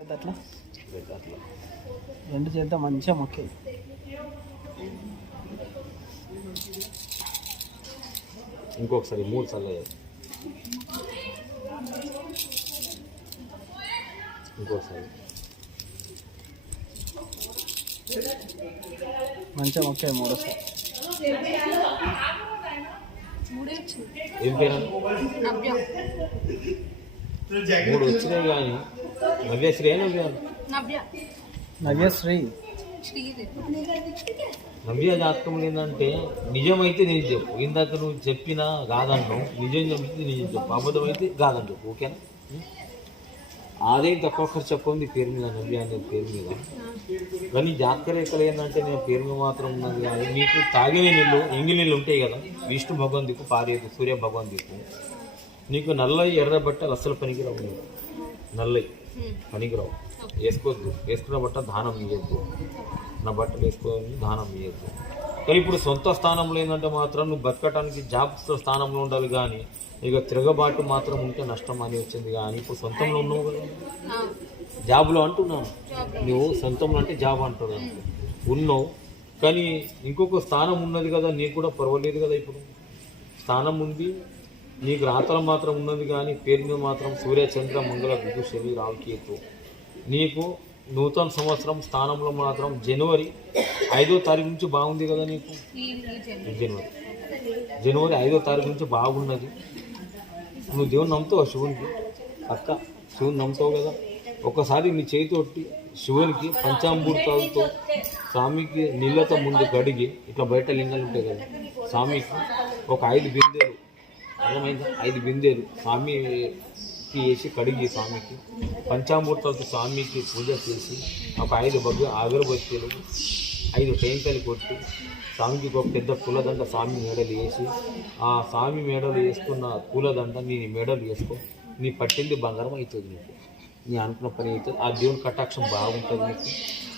అట్లా రెండు చేద్దాం మంచిగా మొక్కి ఇంకొకసారి 3 సార్లు ఇంకొకసారి మంచిగా మొక్కే మూడోసారి. ఏం పేరు 3 వచ్చినాయి కానీ నవ్యశ్రీ నవ్యశ్రీ నవ్య జాతకం ఏంటంటే నిజమైతే నేను చెప్పు. ఇందాక నువ్వు చెప్పినా కాదంటావు, నిజం చెప్తే నిజం చెప్పు, అబద్ధం అయితే కాదని చెప్పు. ఓకేనా? ఆదాయం తక్కువ ఖర్చు ఎక్కువ ఉంది పేరు మీద, నవ్య అనే పేరు మీద. కానీ జాతక రేఖలు ఏంటంటే నేను పేరు మీద మాత్రం ఉన్నది కానీ నీకు తాగిన నీళ్ళు ఎంగిలి నీళ్ళు ఉంటాయి కదా, విష్ణు భగవాన్ దిక్కు పారేది, సూర్య భగవాన్ దిక్కు. నీకు నల్లయి ఎర్ర బట్టలు అస్సలు పనికిరావు. నల్లయి పనికిరావు, వేసుకోవద్దు. వేసుకున్న బట్ట దానం ఇవ్వద్దు, నా బట్టలు వేసుకోవాలి దానం ఇవ్వద్దు. కానీ ఇప్పుడు సొంత స్థానంలో ఏంటంటే మాత్రం నువ్వు బతకటానికి జాబ్ స్థానంలో ఉండాలి. కానీ ఇక తిరగబాటు మాత్రం ఉంటే నష్టం అని వచ్చింది. కానీ ఇప్పుడు సొంతంలో ఉన్నావు కదా, జాబ్లో అంటున్నాను, నువ్వు సొంతంలో అంటే జాబ్ అంటున్నాను ఉన్నావు. కానీ ఇంకొక స్థానం ఉన్నది కదా, నీకు కూడా పర్వాలేదు కదా. ఇప్పుడు స్థానం ఉంది, నీకు రాతలు మాత్రం ఉన్నది. కానీ పేరు మీద మాత్రం సూర్య చంద్ర మంగళ గురు శని రావుకేతు. నీకు నూతన సంవత్సరం స్థానంలో మాత్రం జనవరి 5వ తారీఖు నుంచి బాగుంది కదా. నీకు జనవరి 5వ తారీఖు నుంచి బాగున్నది. నువ్వు దేవుని నమ్ముతావు, శివునికి అక్క శివుని నమ్ముతావు కదా. ఒకసారి నీ చేతితోటి శివునికి పంచామృతాలతో స్వామికి నీళ్ళతో ముందు కడిగి, ఇట్లా బయట లింగాలు ఉంటాయి కదా, స్వామికి ఒక 5 బిందెలు, అర్థమైందా, 5 బిందెలు స్వామికి వేసి కడిగి స్వామికి పంచామృతాలతో స్వామికి పూజ చేసి ఒక 5 అగరబత్తీలు 5 టెంకాయలు కొట్టి స్వామికి ఒక పెద్ద పూలదండ స్వామి మేడలు వేసి, ఆ స్వామి మేడలు వేసుకున్న పూలదండ నీ మేడలు వేసుకో. నీ పట్టింది బంగారం అవుతుంది. నీకు నీ అనుకున్న పని అవుతుంది. ఆ దేవుని కటాక్షం బాగుంటుంది. నీకు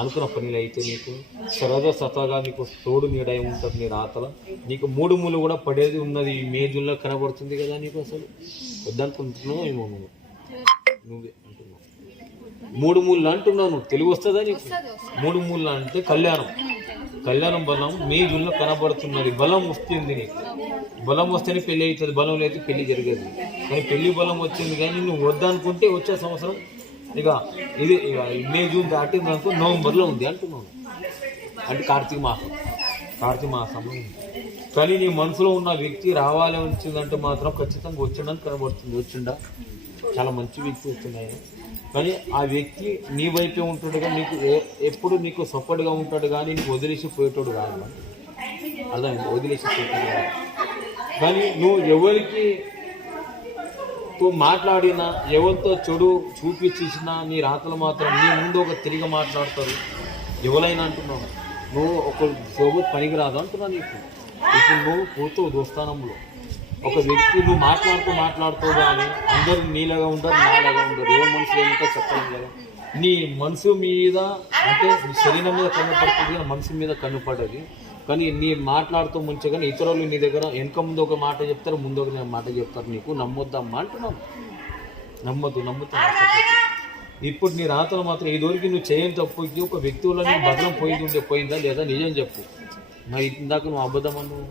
అనుకున్న పనులు అయితే నీకు సరదా నీకు తోడు నీడ ఉంటుంది. నీ రాతల నీకు 3 మూలు కూడా పడేది ఉన్నది. ఈ మేజుల్లో కనబడుతుంది కదా. నీకు అసలు వద్దనుకుంటున్నావు ఏమో, నువ్వే అంటున్నావు. 3 మూలు అంటున్నావు, నువ్వు తెలుగు వస్తుందా నీకు? 3 మూలు అంటే కళ్యాణం బలం మేజుల్లో కనబడుతున్నది. బలం వస్తుంది నీకు, బలం వస్తేనే పెళ్ళి అవుతుంది, బలం లేదు పెళ్లి జరగదు. కానీ పెళ్లి బలం వచ్చింది. కానీ నువ్వు వద్దనుకుంటే వచ్చే సంవత్సరం ఇక ఇది ఇక మే జూన్ దాటింది అనుకో, నవంబర్లో ఉంది అంటున్నాను. అంటే కార్తీక మాసంలో ఉంది. కానీ నీ మనసులో ఉన్న వ్యక్తి రావాలి వచ్చిందంటే మాత్రం ఖచ్చితంగా వచ్చిండని కనబడుతుంది. వచ్చిండా చాలా మంచి వ్యక్తి వచ్చింది. కానీ ఆ వ్యక్తి నీ వైపే ఉంటాడు కానీ నీకు ఎప్పుడు నీకు సపోర్ట్గా ఉంటాడు. కానీ నీకు వదిలేసి పోయేటోడు కాదు. అర్థమైంది, వదిలేసి పోయేటోడు కాదు. కానీ నువ్వు ఎవరికి మాట్లాడినా, ఎవరితో చెడు చూపించేసినా నీ రాతలు మాత్రం నీ ముందు ఒక తిరిగి మాట్లాడతారు. ఎవరైనా అంటున్నావు నువ్వు ఒక సోబత్ పనికిరాదు అంటున్నావు. నీకు ఇప్పుడు నువ్వు పోతావు దోస్తానంలో ఒక వ్యక్తి, నువ్వు మాట్లాడుతూ కానీ అందరూ నీలాగా ఉండరు, నాలాగా ఉండరు. ఎవరి మనసులో ఏమిటో చెప్పలేం కదా. నీ మనసు మీద అంటే శరీరం మీద కన్ను పడుతుంది కానీ మనసు మీద కన్ను పడది. కానీ నీ మాట్లాడుతూ మంచిగా, కానీ ఇతరులు నీ దగ్గర వెనక ముందు ఒక మాట చెప్తారు, ముందు ఒక మాట చెప్తారు. నీకు నమ్మొద్దమ్మా అంటున్నాను. నమ్ముతా. ఇప్పుడు నీ రాతలు మాత్రం ఇదివరకు నువ్వు చేయని తప్పుకి ఒక వ్యక్తుల్లో నీ బదలం పోయిందా లేదా నిజం చెప్పు. మరి ఇందాక నువ్వు అబద్ధం అన్నావు,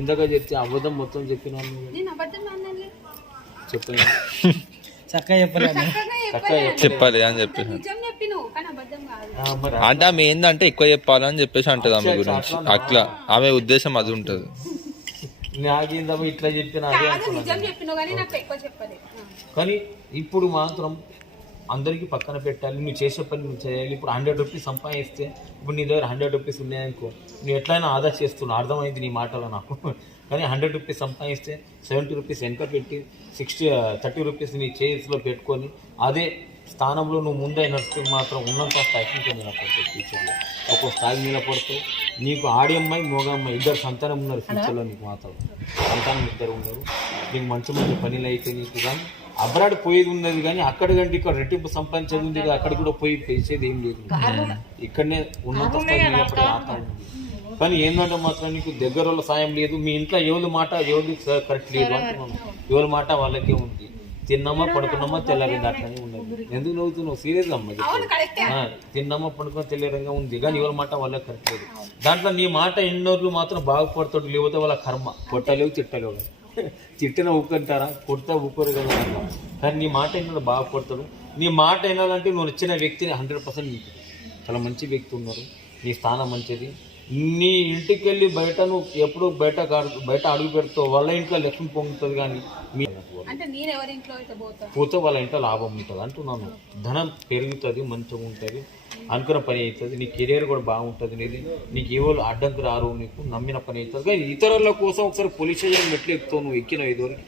ఇందాక చెప్తే అబద్ధం మొత్తం చెప్పినాను. చెప్పాను చెప్పాలి అని చెప్పేసి అంటే ఆమె ఏంటంటే ఎక్కువ చెప్పాలని చెప్పేసి అంటది ఆమె గురించి. అట్లా ఆమె ఉద్దేశం అది ఉంటుంది. నాకేందమ్మా ఇట్లా చెప్పిన అదే కానీ ఇప్పుడు మాత్రం అందరికీ పక్కన పెట్టాలి. నువ్వు చేసే పని నువ్వు చేయాలి. ఇప్పుడు 100 రూపీస్ సంపాదిస్తే ఇప్పుడు నీ దగ్గర 100 రూపీస్ ఉన్నాయనుకో, నువ్వు ఎట్లయినా ఆదా చేస్తున్నావు. అర్థమైంది నీ మాటలో నాకు. కానీ 100 రూపీస్ సంపాదిస్తే 70 రూపీస్ వెనక పెట్టి 30 రూపీస్ నీ చేతిలో పెట్టుకొని అదే స్థానంలో నువ్వు ముందే నడుస్తూ మాత్రం ఉన్నంత స్థాయికి నిలబడతావు. ఫ్యూచర్లో ఒక్కో స్థాయి నిలబడతావు. నీకు ఆడి అమ్మాయి మోగ అమ్మాయి 2 సంతానం ఉన్నారు ఫ్యూచర్లో. నీకు మాత్రం సంతానం 2 ఉన్నారు. నీకు మంచి పనులు అయితే నీకు కానీ అబ్రాడ్ పోయేది ఉన్నది. కానీ అక్కడ కంటే ఇక్కడ రెట్టింపు సంపాదించేది ఉంది కదా. అక్కడ కూడా పోయి చేసేది ఏం లేదు. ఇక్కడనే ఉన్నంత స్థాయి నిలబడే ఆతాడు. కానీ ఏంటంటే మాత్రం నీకు దగ్గర వాళ్ళ సాయం లేదు. మీ ఇంట్లో ఎవరి మాట ఎవరికి కరెక్ట్ లేదు అంటున్నాను. ఎవరి మాట వాళ్ళకే ఉంది. తిన్నామా పడుకున్నామా తెల్లారింది అట్లనే ఉన్నది. ఎందుకు నవ్వుతున్నావు? సీరియస్గా అమ్మ తిన్నామా పడుకున్నా తెల్లారంగా ఉంది, కానీ ఎవరి మాట వాళ్ళకి కరెక్ట్ లేదు. దాంట్లో నీ మాట ఎన్నోర్లు మాత్రం బాగుపడతాడు, లేకపోతే వాళ్ళ కర్మ. కొట్టలేవు తిట్టలేవు కదా, తిట్టిన ఊకంటారా, కొడతా ఊకోరు కదా. కానీ నీ మాట ఎన్నో బాగుపడతాడు. నీ మాట వినాలంటే నువ్వు నచ్చిన వ్యక్తిని 100% చాలా మంచి వ్యక్తి ఉన్నారు, నీ స్థానం మంచిది. నీ ఇంటికి వెళ్ళి బయట నువ్వు ఎప్పుడు బయట అడుగు పెడతావు, వాళ్ళ ఇంట్లో లక్ష్మి పొంగుతుంది, కానీ మీ పోతే వాళ్ళ ఇంట్లో లాభం ఉంటుంది అంటున్నాను. ధనం పెరుగుతుంది, మంచిగా ఉంటుంది, అనుకున్న పని అవుతుంది, నీ కెరీర్ కూడా బాగుంటుంది, నీకు ఎవరు అడ్డంకి రారు, నీకు నమ్మిన పని అవుతుంది. కానీ ఇతరుల కోసం ఒకసారి పోలీస్ స్టేషన్ మెట్లు ఎక్కుతావు, నువ్వు ఎక్కిన ఇదివరకు,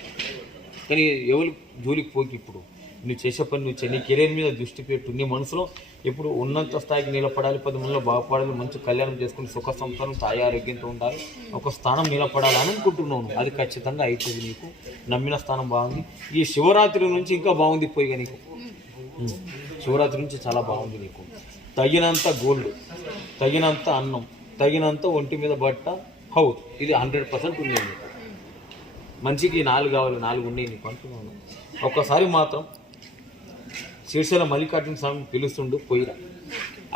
కానీ ఎవరు జోలికి పోకి. ఇప్పుడు నువ్వు చేసే పని నువ్వు నీ కెరీర్ మీద దృష్టి పెట్టు. నీ మనసులో ఎప్పుడు ఉన్నంత స్థాయికి నిలబడాలి, 10 మందిలో బాగుపడాలి, మంచి కళ్యాణం చేసుకుని సుఖ సంసారం తాయి ఆరోగ్యంతో ఉండాలి, ఒక స్థానం నిలబడాలి అని అనుకుంటున్నాను. అది ఖచ్చితంగా అవుతుంది. నీకు నమ్మిన స్థానం బాగుంది. ఈ శివరాత్రి నుంచి ఇంకా బాగుంది పోయిగా నీకు. శివరాత్రి నుంచి చాలా బాగుంది నీకు. తగినంత గోల్డ్, తగినంత అన్నం, తగినంత ఒంటి మీద బట్ట, హౌస్, ఇది 100% ఉంది నీకు. మంచికి 4 కావాలి, 4 ఉన్నాయి నీకు అంటున్నాను. ఒక్కసారి మాత్రం శ్రీశైలం మల్లికార్జున స్వామి పిలుస్తుండు, పోయిరా.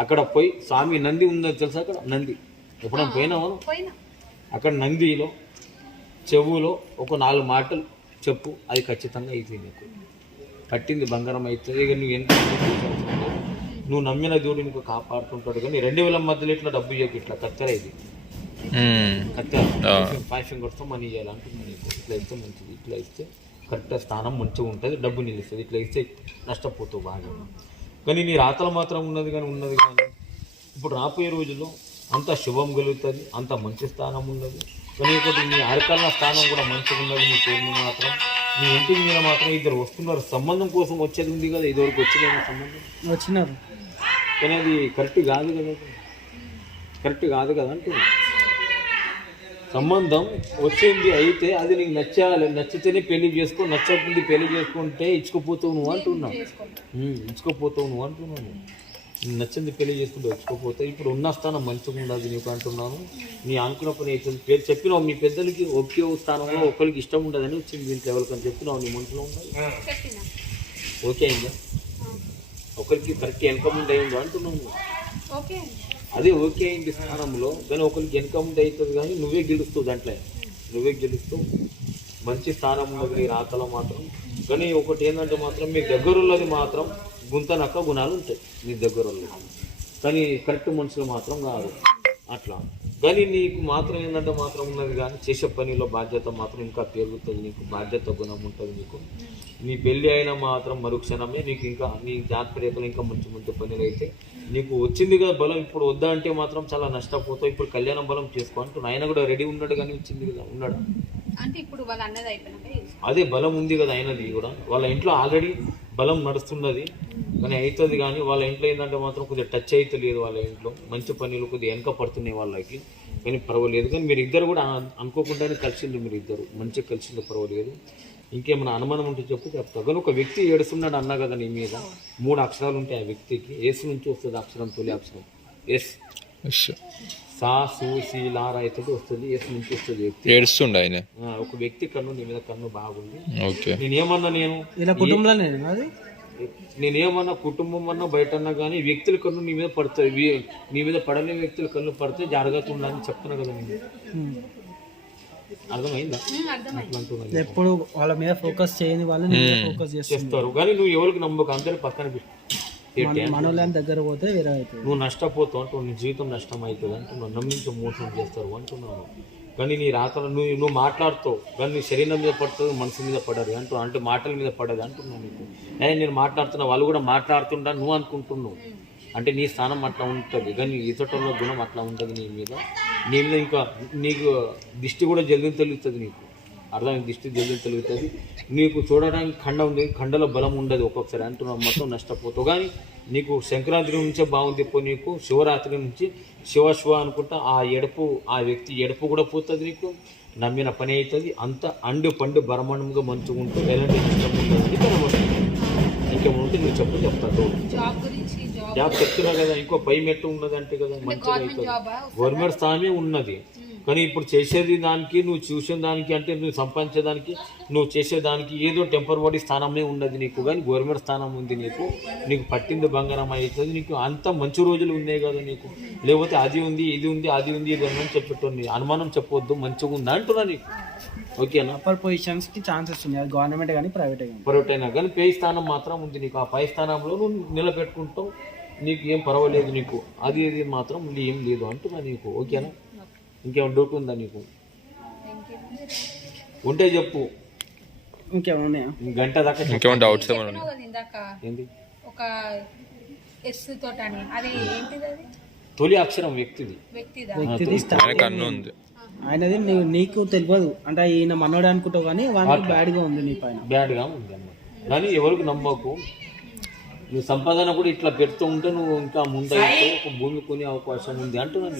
అక్కడ పోయి స్వామి నంది ఉందని తెలుసా? అక్కడ నంది ఎప్పుడైనా పోయినావా? అక్కడ నందిలో చెవులో ఒక 4 మాటలు చెప్పు, అది ఖచ్చితంగా అవుతుంది నీకు. పట్టింది బంగారం అవుతుంది. ఇక నువ్వు ఎంత నువ్వు నమ్మిన దేవుడు నీకు కాపాడుతుంటాడు. కానీ 2000 మధ్యలో ఇట్లా డబ్బు ఇవ్వకు, ఇట్లా కత్తెర, ఇది కత్తెర 5 ఫింగర్స్తో మనీ ఇవ్వాలంటున్నాను నీకు. ఇట్లా ఇస్తే మంచిది, ఇట్లా ఇస్తే కరెక్ట్ స్థానం మంచిగా ఉంటుంది, డబ్బు నిలుస్తుంది. ఇట్లా ఇస్తే నష్టపోతావు బాగా. కానీ నీ రాతలు మాత్రం ఉన్నది కానీ ఇప్పుడు రాబోయే రోజుల్లో అంత శుభం కలుగుతుంది, అంత మంచి స్థానం ఉన్నది. కానీ ఒకటి నీ అరకల్ల స్థానం కూడా మంచిగా ఉన్నది. నీ పేరు మాత్రం, నీ ఇంటికి మీద మాత్రం 2 వస్తున్నారు. సంబంధం కోసం వచ్చేది ఉంది కదా, ఇదివరకు వచ్చింది సంబంధం వచ్చినారు, కానీ అది కరెక్ట్ కాదు కదా, కరెక్ట్ కాదు కదా అంటున్నా. సంబంధం వచ్చింది అయితే అది నీకు నచ్చాలి, నచ్చితేనే పెళ్లి చేసుకో, నచ్చకుంది పెళ్లి చేసుకుంటే ఇచ్చుకోపోతావు నువ్వు అంటున్నావు. ఇచ్చుకోపోతావు నువ్వు అంటున్నాను. నచ్చింది పెళ్లి చేసుకుంటే ఇచ్చుకోపోతే ఇప్పుడు ఉన్న స్థానం మంచిగా ఉండదు నీకు అంటున్నాను. నీ అనుకున్న పని అవుతుంది. పేరు చెప్పినావు మీ పెద్దలకి, ఒకే స్థానంలో ఒకరికి ఇష్టం ఉండదని వచ్చింది దీంట్లో ఎవరికని చెప్పినావు, నీ మనసులో ఉండాలి. ఓకే అయిందా? ఒకరికి కరెక్ట్ వెనక ముందు అయిందో అంటున్నావు. అదే ఓకే అయింది స్థానంలో, కానీ ఒకరికి వెనక ముందు అవుతుంది, కానీ నువ్వే గెలుస్తావు, దాంట్లో నువ్వే గెలుస్తావు. మంచి స్థానం ఉన్నది నీ రాతలో మాత్రం. కానీ ఒకటి ఏంటంటే మాత్రం మీ దగ్గరున్నది మాత్రం గుంతనక్క గుణాలు ఉంటాయి నీ దగ్గరున్నది, కానీ కరెక్ట్ మనుషులు మాత్రం కాదు అట్లా. కానీ నీకు మాత్రం ఏంటంటే మాత్రం ఉన్నది, కానీ చేసే పనిలో బాధ్యత మాత్రం ఇంకా పెరుగుతుంది నీకు, బాధ్యత గుణం ఉంటుంది నీకు. నీ పెళ్ళి అయినా మాత్రం మరుక్షణమే నీకు ఇంకా నీ జాతరేఖలు ఇంకా మంచి మంచి పనులు అయితే నీకు వచ్చింది కదా బలం. ఇప్పుడు వద్దా అంటే మాత్రం చాలా నష్టపోతావు. ఇప్పుడు కళ్యాణ బలం చేసుకో అంటున్నా. ఆయన కూడా రెడీ ఉన్నాడు, కానీ వచ్చింది కదా, ఉన్నాడు అంటే ఇప్పుడు వాళ్ళ అన్నది అయిపోయినాక అదే బలం ఉంది కదా ఆయనది కూడా. వాళ్ళ ఇంట్లో ఆల్రెడీ బలం నడుస్తున్నది, కానీ అవుతుంది. కానీ వాళ్ళ ఇంట్లో ఏంటంటే మాత్రం కొద్దిగా టచ్ అయితే లేదు. వాళ్ళ ఇంట్లో మంచి పనులు కొద్దిగా వెనక పడుతున్నాయి వాళ్ళకి, కానీ పర్వాలేదు. కానీ మీరు ఇద్దరు కూడా అనుకోకుండానే కలిసింది, మీరు ఇద్దరు మంచిగా కలిసింది, పర్వాలేదు. ఇంకేమైనా అనుమానం ఉంటే చెప్తా. కానీ ఒక వ్యక్తి ఏడుస్తున్నాడు అన్నా కదా నీ మీద, 3 అక్షరాలు ఉంటాయి ఆ వ్యక్తికి. ఎస్ నుంచి వస్తుంది అక్షరం, తొలి అక్షరం ఎస్. సా సు సి లా రైతుడు వస్తుంది, ఎస్ నుంచి వస్తుంది వ్యక్తి. ఏడుస్తుండ ఆయన ఒక వ్యక్తి కన్ను నీ మీద కన్ను బాగుంది. నేనేమన్నా నేనేమన్నా కుటుంబం అన్నా బయట అన్నా కానీ వ్యక్తుల కన్ను నీ మీద పడుతుంది. నీ మీద పడలే వ్యక్తుల కన్ను పడితే జాగ్రత్త ఉండాలని చెప్తున్నా కదా నేను. అర్థమైందా? ఎప్పుడు వాళ్ళ మీద ఫోకస్ చేయని వాళ్ళు ఫోకస్ చేస్తారు, కానీ నువ్వు ఎవరికి నమ్మక, అందరూ పక్కన మనోళ్ళని దగ్గర పోతే వేరే అవుతుంది. నువ్వు నష్టపోతావు అంటూ నీ జీవితం నష్టం అవుతుంది అంటున్నావు. నమ్మించి మోసం చేస్తారు అంటున్నాను. కానీ నీ రాతలు నువ్వు మాట్లాడుతావు, కానీ నీ శరీరం మీద పడుతుంది, మనసు మీద పడదు అంటే మాటల మీద పడదు అంటున్నావు. నీకు నేను మాట్లాడుతున్నా, వాళ్ళు కూడా మాట్లాడుతుంటా నువ్వు అనుకుంటున్నావు. అంటే నీ స్థానం అట్లా ఉంటుంది, కానీ ఇతరుల గుణం అట్లా ఉంటుంది నీ మీద. ఇంకా నీకు దిష్టి కూడా జల్దీ తెలుగుతుంది నీకు. అర్థం, దిష్టి జల్దీ తెలుగుతుంది నీకు. చూడడానికి ఖండ ఉంది, ఖండలో బలం ఉండదు ఒక్కొక్కసారి అంటున్నావు, మొత్తం నష్టపోతావు. కానీ నీకు సంక్రాంతి నుంచే బాగుంది పో నీకు. శివరాత్రి నుంచి శివ అనుకుంటా ఆ వ్యక్తి ఎడపు కూడా పోతుంది నీకు. నమ్మిన పని అవుతుంది. అంత అండు పండు బ్రహ్మాండంగా మంచిగా ఉంటుంది, ఎలాంటి నష్టం ఉంటుంది. ఇంకేమో ఉంటే నువ్వు చెప్తాను. జాబ్ చెప్తున్నా కదా, ఇంకో 5 మెట్టు ఉన్నది అంటే కదా మంచిగా అవుతుంది. గవర్నమెంట్ స్థానమే ఉన్నది, కానీ ఇప్పుడు చేసేది దానికి నువ్వు చూసిన దానికి అంటే నువ్వు సంపాదించేదానికి నువ్వు చేసేదానికి ఏదో టెంపరరీ స్థానమే ఉన్నది నీకు, కానీ గవర్నమెంట్ స్థానం ఉంది నీకు పట్టింది బంగారం అవుతుంది నీకు. అంత మంచి రోజులు ఉన్నాయి కదా నీకు. లేకపోతే అది ఉంది ఇది ఉంది అది ఉంది ఇది అని చెప్పేటోని అనుమానం చెప్పొద్దు, మంచిగా ఉందా అంటున్నా నీకు. ఓకేనా? అప్పర్ పొజిషన్స్కి ఛాన్సెస్ ఉన్నాయి, అది గవర్నమెంట్ కానీ ప్రైవేట్ కానీ. ప్రైవేట్ అయినా కానీ పై స్థానం మాత్రం ఉంది నీకు. ఆ పై స్థానంలో నువ్వు నిలబెట్టుకుంటావు, నీకు ఏం పర్వాలేదు నీకు. అది ఇది మాత్రం ఏం లేదు అంటున్నా నీకు. ఓకేనా? ఇంకేమైనా డౌట్ ఉందా నీకు? ఉంటే చెప్పు. ఇంకేమన్నా గంట దాకా ఇంకేమైనా డౌట్స్ ఏమైనా చెప్పినావు కదా ఇందాక ఏంది? ఒక ఎస్ తోటని, అది ఏంటిది? అది తొలి అక్షరం వ్యక్తిది. వ్యక్తిదా? వ్యక్తిది ఆయన కన్ను ఉంది. ఆయనది నీకు తెలియదు అంటే ఈయన మనోడే అనుకుంటావు, కానీ వానికి బ్యాడ్గా ఉంది నీ పైన. బ్యాడ్గా ఉంది అన్నమాట. కానీ ఎవరికి నమ్మకు. నువ్వు సంపాదన కూడా ఇట్లా పెడుతూ ఉంటే నువ్వు ఇంకా ముందైతే ఒక భూమి కొనే అవకాశం ఉంది అంటున్నాను.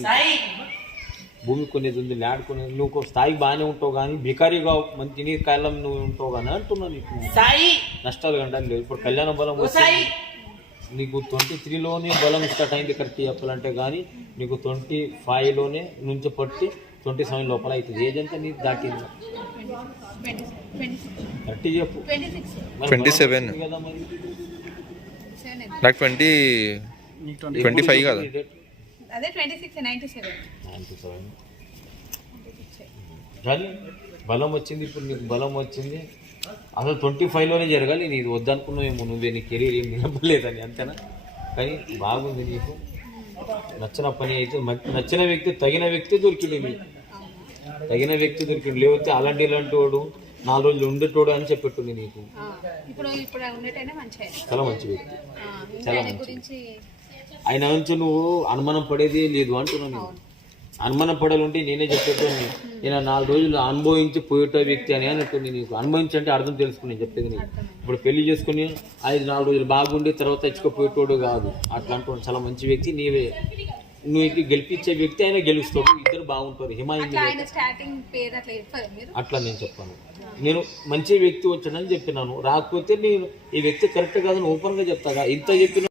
భూమి కొనేది ఉంది, ల్యాండ్ కొనేది. నువ్వు ఒక స్థాయికి బాగానే ఉంటావు, కానీ భికారిగా మంచి నీ కాలం నువ్వు ఉంటావు కానీ అంటున్నావు. నీకు నష్టాలు కంటారు లేదు. ఇప్పుడు కళ్యాణ బలం వస్తుంది నీకు 23లోనే బలం స్టార్ట్ అయింది కరెక్ట్ చెప్పాలంటే, కానీ నీకు 25లోనే నుంచి పట్టి 27 లోపల అవుతుంది. ఏజ్ అంతా నీకు దాటింది 30 చెప్పు. 27 కదా మరి నాకు 25 కదా. అదే 26, 97. 97. కానీ బలం వచ్చింది. ఇప్పుడు నీకు బలం వచ్చింది. అసలు 25లోనే జరగాలి. నీది వద్దనుకున్నావేమో నువ్వే, నీ కెరీర్ ఏం నిలబడలేదని. అంతేనా? కానీ బాగుంది నీకు. నచ్చిన పని అయితే నచ్చిన వ్యక్తి తగిన వ్యక్తి దొరికింది మీకు. తగిన వ్యక్తి దొరికింది. లేకపోతే అలాంటి ఇలాంటి వాడు 4 రోజులు ఉండేటోడు అని చెప్పెట్టుంది నీకు. ఇప్పుడు ఉండేటైనా మంచిగా, చాలా మంచి వ్యక్తి. చాలా మంచి. గురించి ఆయన నుంచి నువ్వు అనుమానం పడేది లేదు అంటున్నాను. అనుమానం పడాలంటే నేనే చెప్పేటోని. నేను 4 రోజులు అనుభవించి పోయేట వ్యక్తి అని అన్నట్టుంది నీకు. అనుభవించి అంటే అర్థం తెలుసుకుని నేను చెప్పేది నీకు. ఇప్పుడు పెళ్లి చేసుకుని 4 రోజులు బాగుండి తర్వాత తెచ్చుకోపోయేటోడు కాదు. అట్లా అంటున్నాను. చాలా మంచి వ్యక్తి. నువ్వు గెలిపించే వ్యక్తి ఆయన గెలుస్తాడు. ఇద్దరు బాగుంటారు. హిమాయింది అట్లా నేను చెప్పాను. నేను మంచి వ్యక్తి వచ్చానని చెప్పినాను. రాకపోతే నేను ఈ వ్యక్తి కరెక్ట్ కాదని ఓపెన్గా చెప్తాగా. ఇంత చెప్పిన